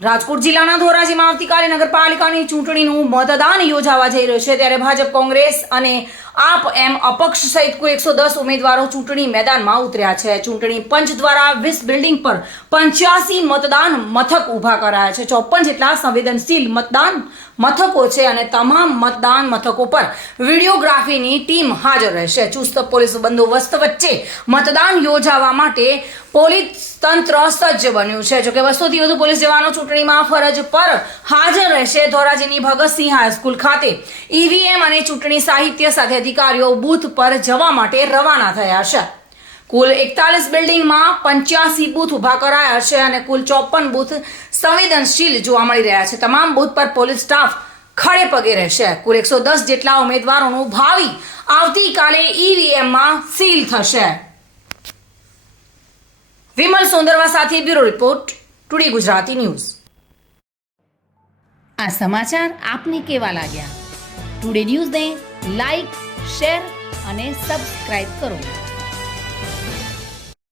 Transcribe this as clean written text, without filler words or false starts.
રાજકોટ જિલ્લાના ધોરાજીમાં આવતીકાલે નગરપાલિકાની ચૂંટણીનું મતદાન યોજાવા જઈ રહ્યું છે, ત્યારે ભાજપ, કોંગ્રેસ અને આપ એમ અપક્ષ સહિત કુલ 110 ઉમેદવારો ચૂંટણી મેદાનમાં ઉતર્યા છે. ચૂંટણી પંચ દ્વારા 20 બિલ્ડિંગ પર 85 મતદાન મથક ઊભા કરાયા છે. 54 જેટલા સંવેદનશીલ મતદાન મથકો છે અને તમામ મતદાન મથકો પર વિડીયોગ્રાફીની ટીમ હાજર રહેશે. ચુસ્ત પોલીસ બંદોબસ્ત વચ્ચે મતદાન યોજાવા માટે પોલીસ તંત્ર સજ્જ બન્યું છે. જોકે 200 થી વધુ પોલીસ જવાનો ચૂંટણીમાં ફરજ પર હાજર રહેશે. ધોરાજીની ભગતસિંહ હાઈસ્કૂલ ખાતે ઈવીએમ અને ચૂંટણી સાહિત્ય સાથે અધિકારીઓ બૂથ પર જવા માટે રવાના થયા છે. કુલ 41 બિલ્ડિંગમાં 85 બૂથ ઊભા કરાયા છે અને કુલ 54 બૂથ સંવેદનશીલ જોવા મળી રહ્યા છે. તમામ બૂથ પર પોલીસ સ્ટાફ ખડે પગે રહેશે. કુલ 110 જેટલા ઉમેદવારોનું ભાવિ આવતીકાલે ઈવીએમમાં સીલ થશે. વિમલ સોંદરવા સાથે bureau report, today Gujarati news. આ સમાચાર આપને કેવા લાગ્યા? ટુડે ન્યૂઝને લાઈક, શેર અને સબસ્ક્રાઇબ કરો.